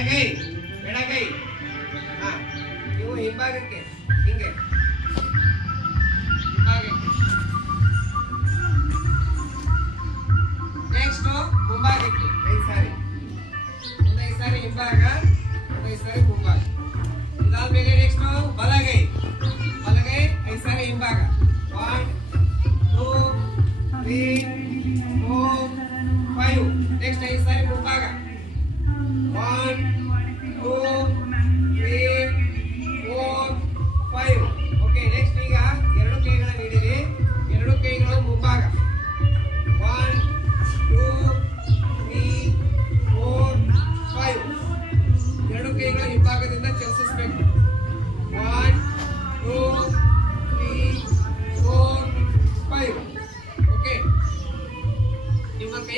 ಎಡಗೈ ಎಡಗೈ ನೀವು ಹಿಂಭಾಗಕ್ಕೆ, ಹಿಂಗೆ. ಹಿಂಭಾಗಕ್ಕೆ. ನೆಕ್ಸ್ಟ್ ಮುಂಭಾಗಕ್ಕೆ. ಐದು ಸಾರಿ. ಒಂದು ಸಾರಿ ಹಿಂಭಾಗ ಒಂದು ಸಾರಿ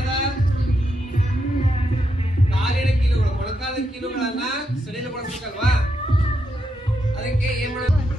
కదా ಕಾಲಿನ ಕೀಲುಗಳು ಮೊಳಕಾದ ಕೀಲುಗಳನ್ನ ಸಡಿಲಗೊಳಿಸಬೇಕಲ್ವಾ ಅದಕ್ಕೆ ಏನ್ ಮಾಡಬೇಕು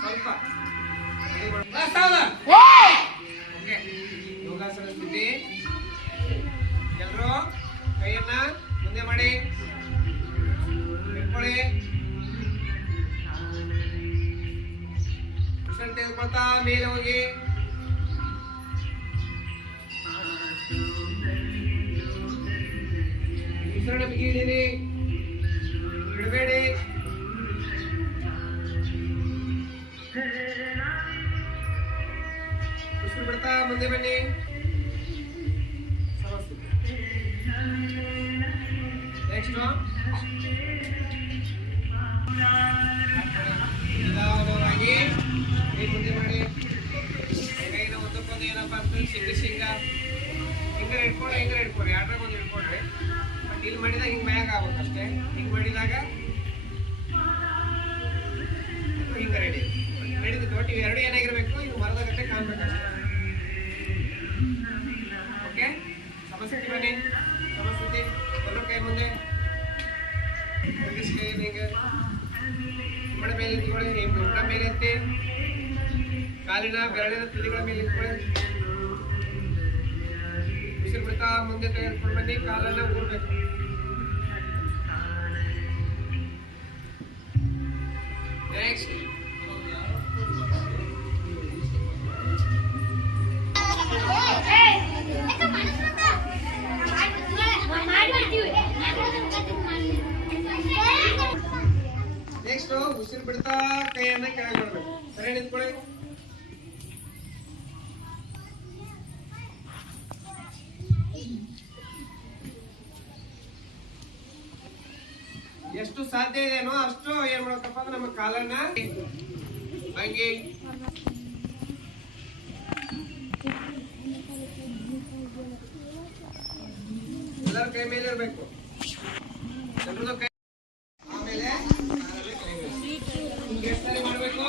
ಸ್ವಲ್ಪ. ಓಕೆ. ಯೋಗಾಸನ ಸ್ಥಿತಿ ಎಲ್ಲರೂ ಕೈಯನ್ನ ಮುಂದೆ ಮಾಡಿ. ಇಟ್ಕೊಳ್ಳಿ ತೆಗೆದುಕೊಳ್ತಾ ಮೇಲೆ ಹೋಗಿ. ಬಿಗಿರಿ ಬಿಡಬೇಡಿ. ఉసురు పెడతా ముందే పెండి నెక్స్ట్ ಸರಸ್ವತಿ ಬನ್ನಿ ಸರಸ್ವತಿ ಎಲ್ಲರೂ ಕೈ ಮುಂದೆ ಕೈ ನಿಮಗೆ ಕುಂಬಳ ಮೇಲೆ ನಿಂತ್ಕೊಳ್ಳಿ ನೀವು ಕುಂಬಳ ಮೇಲೆ ಎತ್ತಿ ಕಾಲಿನ ಬೆರಳಿನ ತುದಿಗಳ ಮೇಲೆ ನಿಂತ್ಕೊಳ್ಳಿ ಬಿಸಿಲು ಬಿಡ್ತಾ ಮುಂದೆ ತೆಗೆದುಕೊಂಡು ಬನ್ನಿ ಕಾಲನ್ನು ಊರ್ಬೇಕು ನೆಕ್ಸ್ಟ್ ಉಸಿರು ಬಿಡ್ತಾ ಕೈಯನ್ನ ಕೆಳಗೆ ಬಿಡಬೇಕು. ಸರಿ ನಿಂತ್ಕೊಳ್ಳಿ. ಎಷ್ಟು ಸಾಧ್ಯ ಇದೆನೋ ಅಷ್ಟು ಏನ್ ಮಾಡ್ಬೇಕಪ್ಪ ಅಂದ್ರೆ ನಮ್ಮ ಕಾಲನ್ನ ಹಂಗೆ ಎಲ್ಲರ ಕೈ ಮೇಲೆ ಇರ್ಬೇಕು. ಎಲ್ರದ್ದು ಆಮೇಲೆ ಕಾಲಲ್ಲಿ ಕೈ ಇಡ್ಬೇಕು. ಹಿಂಗೆ ಎಷ್ಟು ಸಾರಿ ಮಾಡ್ಬೇಕು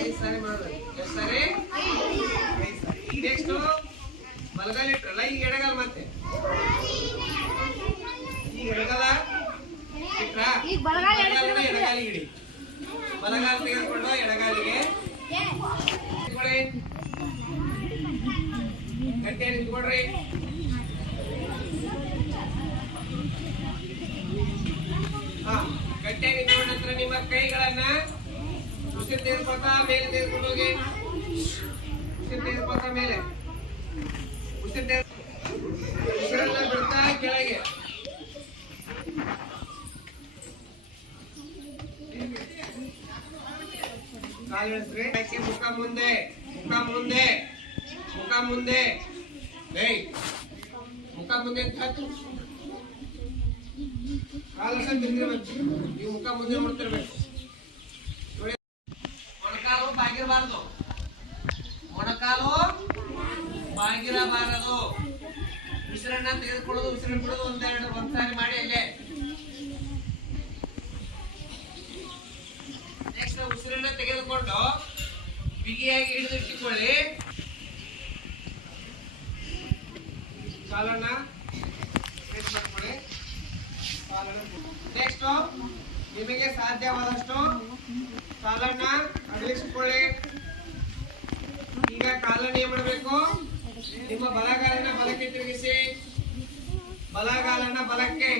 ಐದು ಸಾರಿ ಮಾಡ್ಬೇಕು ಎಷ್ಟು ಸಾರಿ ಐದು ಸಾರಿ ನೆಕ್ಸ್ಟ್ ಬಲಗಾಲ ಇಟ್ರಲ್ಲ ಈಗ ಎಡಗಾಲ ಮತ್ತೆ ಈಗ ಎಡಗಾಲ ಇಟ್ರಾ ಈಗ ಬಲಗಾಲ ಬಲಗಾಲನ ಎಡಗಾಲಿಗೆ ಇಡಿ ಬಲಗಾಲ ತೆಗೆದುಕೊಂಡು ಎಡಗಾಲಿಗೆ. ಗಟ್ಟಿಯಾಗಿ ನಿಂತ್ಕೊಡ್ರಿ ಹಾ ಗಟ್ಟಿಯಾಗಿ ನಿಂತ್ಕೊಂಡ ನಂತರ ನಿಮ್ಮ ಕೈಗಳನ್ನ ಉಸಿರು ತೆಗೆದುಕೊಳ್ತಾ ಮೇಲೆ ತೆಗೆದುಕೊಂಡು ಹೋಗಿ. ಉಸಿರು ತೆಗೆದುಕೊಳ್ತಾ ಮೇಲೆ. ಉಸಿರು ತೆಗೆದು ಉಸಿರನ್ನ ಬಿಡ್ತಾ ಕೆಳಗೆ ಕಾಲು ಇಳಿಸ್ರಿ ಯಾಕೆ ಮುಖ ಮುಂದೆ ಮುಖ ಮುಂದೆ, ಮುಖ ಮುಂದೆ. ಮುಖ ಮುಂದೆ. ಕಾಲು ಸಹ ತಿರ್ಗಿರ್ಬೇಕು ನೀವು ಮುಖ ಮುಂದೆ ನೋಡ್ತಿರ್ಬೇಕು. ನೋಡಿ. ಮೊಣಕಾಲು ಬಾಗಿರಬಾರದು. ಮೊಣಕಾಲು ಬಾಗಿರಬಾರದು. ಉಸಿರನ್ನ ತೆಗೆದುಕೊಳ್ಳೋದು, ಉಸಿರನ್ನ ಬಿಡೋದು ಒಂದೆರಡು ಒಂದ್ಸಾರಿ ಮಾಡಿ ಅಲ್ಲೇ. ನೆಕ್ಸ್ಟ್ ಉಸಿರನ್ನ ತೆಗೆದುಕೊಂಡು ಬಿಗಿಯಾಗಿ ಹಿಡಿದಿಟ್ಟುಕೊಳ್ಳಿ ಕಾಲನ್ನ ಮಾಡ್ಕೊಳ್ಳಿ ನೆಕ್ಸ್ಟ್ ನಿಮಗೆ ಸಾಧ್ಯವಾದಷ್ಟು ಕಾಲನ್ನ ಅಗಲಿಸಿಕೊಳ್ಳಿ ಈಗ ಕಾಲನ್ನ ಏನ್ ಮಾಡಬೇಕು? ನಿಮ್ಮ ಬಲಗಾಲನ್ನ ಬಲಕ್ಕೆ ತಿರುಗಿಸಿ. ಬಲಗಾಲನ್ನ ಬಲಕ್ಕೆ.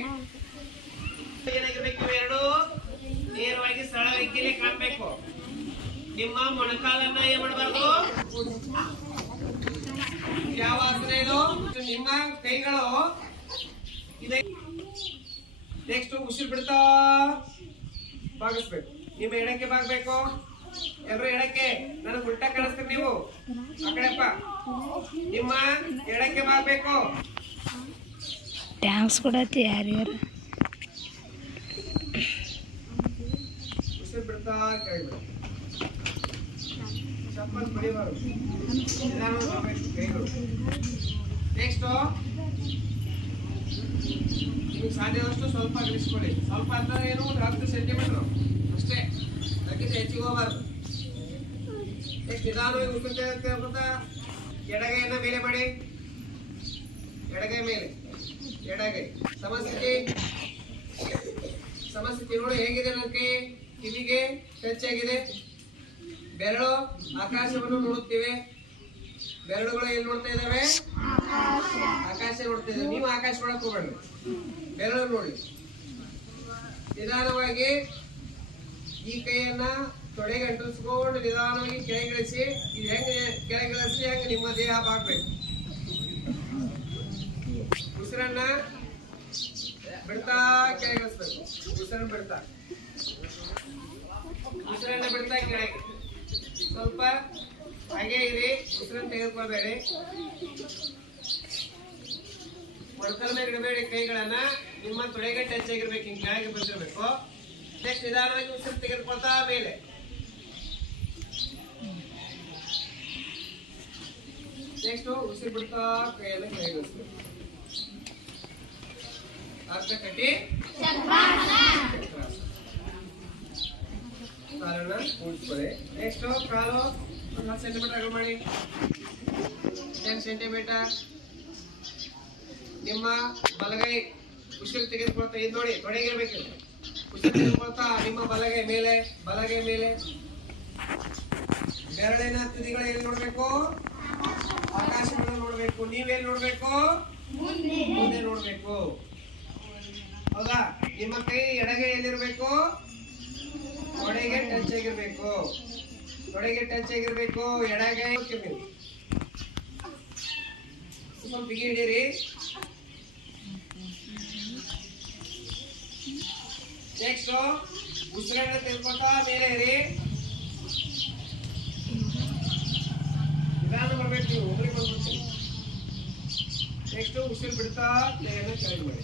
ಏನಾಗಿರ್ಬೇಕು ಎರಡು ನೇರವಾಗಿ ಸರಳ ರೀತಿಯಲ್ಲಿ ಕಾಣಬೇಕು. ನಿಮ್ಮ ಮೊಣಕಾಲನ್ನ ಏನ್ ಮಾಡಬಾರ್ದು? ಯಾವ ಆಸನ ಇದು? ನಿಮ್ಮ ಕೈಗಳು. ಇದೆ. ನೆಕ್ಸ್ಟ್ ಉಸಿರು ಬಿಡ್ತಾ ಬಾಗಿಸ್ಬೇಕು. ನಿಮ್ಮ ಎಡಕ್ಕೆ ಬಾಗ್ಬೇಕು. ಎಲ್ರು ಎಡಕ್ಕೆ? ನನಗೆ ಉಲ್ಟಾ ಕಾಣಿಸ್ತೀರಿ ನೀವು. ಆ ಕಡೆಪ್ಪ. ನಿಮ್ಮ ಎಡಕ್ಕೆ ಬಾಗ್ಬೇಕು. ಡ್ಯಾನ್ಸ್ ಕೊಡತ್ತಿ ಯಾರ್ಯಾರು ಉಸಿರು ಬಿಡ್ತಾ ಕೆಳಗೆ ನೆಕ್ಸ್ಟ್ ನಿಮಗೆ ಸಾಧ್ಯವಾದಷ್ಟು ಸ್ವಲ್ಪ ಅಗಲಿಸ್ಕೊಳ್ಳಿ ಸ್ವಲ್ಪ ಅಂತಂದ್ರೆ ಏನು, ಒಂದು ಹತ್ತು ಸೆಂಟಿಮೀಟರ್ ಅಷ್ಟೇ. ಅದಕ್ಕಿಂತ ಹೆಚ್ಚಿಗೆ ಹೋಗಬಾರ್ದು. ನೆಕ್ಸ್ಟ್ ನಿಧಾನವಾಗಿ ತೆಗೆದುಕೊಂತ ಎಡಗೈಯನ್ನ ಮೇಲೆ ಮಾಡಿ. ಎಡಗೈ ಮೇಲೆ. ಎಡಗೈ. ಸಮಸ್ಥಿತಿ. ಸಮಸ್ಥಿತಿ ನೋಡಿ, ಹೇಗಿದೆ ಕೈ? ಕಿವಿಗೆ, ಟಚ್ ಆಗಿದೆ. ಬೆರಳು ಆಕಾಶವನ್ನು ನೋಡುತ್ತಿವೆ. ಬೆರಳುಗಳು ಎಲ್ಲಿ ನೋಡ್ತಾ ಇದಾವೆ? ಆಕಾಶ ನೋಡ್ತಾ ಇದ್ದಾವೆ ನೀವು ಆಕಾಶ ನೋಡಕ್ ಹೋಗ್ಬೇಡ್ರಿ. ಬೆರಳು ನೋಡಿ. ನಿಧಾನವಾಗಿ ಈ ಕೈಯನ್ನ ತೊಡೆಗೆ ಅಂಟಿಸ್ಕೊಂಡು ನಿಧಾನವಾಗಿ ಕೆಳಗಿಳಿಸಿ ಇದು ಹೆಂಗೆ ಕೆಳಗಿಳಿಸಿ ಹೆಂಗೆ ನಿಮ್ಮ ದೇಹ ಬಾಗ್ಬೇಕು. ಉಸಿರನ್ನ ಬಿಡ್ತಾ ಕೆಳಗಿಳಿಸ್ಬೇಕು ಉಸಿರನ್ನ ಬಿಡ್ತಾ. ಉಸಿರನ್ನ ಬಿಡ್ತಾ ಕೆಳಗೆ ಸ್ವಲ್ಪ ಹಾಗೆ ಇರಿ, ಉಸಿರನ್ನು ತೆಗೆದುಕೊಳ್ಬೇಡಿ. ಮೊಳಕಲ್ ಮೇಲೆ ಇಡಬೇಡಿ ಕೈಗಳನ್ನ. ನಿಮ್ಮ ತೊಡೆಗೆ ಟಚ್ ಆಗಿರ್ಬೇಕು ಹಿಂಗೆ ಕೆಳಗೆ ಬಂದಿರಬೇಕು ನೆಕ್ಸ್ಟ್ ನಿಧಾನವಾಗಿ ಉಸಿರು ತೆಗೆದುಕೊಳ್ತಾ ಮೇಲೆ. ನೆಕ್ಸ್ಟ್ ಉಸಿರು ಬಿಡ್ತಾ ಕೈಯನ್ನ ಕೆಳಗೆ ಉಸಿರು ಅರ್ಧ ಕಟ್ಟಿ. ಕಾಲನ್ನ ಕೂಡಿಸ್ಕೊಳ್ಳಿ ನೆಕ್ಸ್ಟ್ ಕಾಲು ಒಂದು ಹತ್ತು ಸೆಂಟಿಮೀಟರ್ ಅಗಲ ಮಾಡಿ. ಟೆನ್ ಸೆಂಟಿಮೀಟರ್ ನಿಮ್ಮ ಬಲಗೈ ಉಸಿರು ತೆಗೆದುಕೊಳ್ತಾ ಇದು ನೋಡಿ ತೊಡಗಿರ್ಬೇಕು. ಉಸಿರು ತೆಗೆದುಕೊಳ್ತಾ ನಿಮ್ಮ ಬಲಗೈ ಮೇಲೆ ಬಲಗೈ ಮೇಲೆ. ಬೆರಳಿನ ತುದಿಗಳು ಎಲ್ಲಿ ನೋಡ್ಬೇಕು. ಆಕಾಶವನ್ನು ನೋಡ್ಬೇಕು. ನೀವೆಲ್ಲಿ ನೋಡ್ಬೇಕು? ಮುಂದೆ. ನೋಡ್ಬೇಕು. ಹೌದಾ? ನಿಮ್ಮ ಕೈ ಎಡಗೈ ಎಲ್ಲಿರ್ಬೇಕು ತೊಡೆಗೆ ಟಚ್ ಆಗಿರ್ಬೇಕು. ತೊಡೆಗೆ ಟಚ್ ಆಗಿರ್ಬೇಕು. ಎಡಗೈ ಹೋಗ್ತಿರ್ಬೇಕು. ಸ್ವಲ್ಪ ಬಿಗಿ ಹಿಡೀರಿ. ನೆಕ್ಸ್ಟ್ ಉಸಿರನ್ನ ತೆಗೆದುಕೊಳ್ತಾ ಮೇಲೆ ಇರಿ ನಿಧಾನ ಬರ್ಬೇಕು ನೀವು. ಒಬ್ಬರಿಗೆ ಬಂದ್ಬಿಡ್ತೀರಿ ನೆಕ್ಸ್ಟ್ ಉಸಿರು ಬಿಡ್ತಾ ಪ್ಲೇಯನ್ನು ಕೆಳಗೆ ಮಾಡಿ.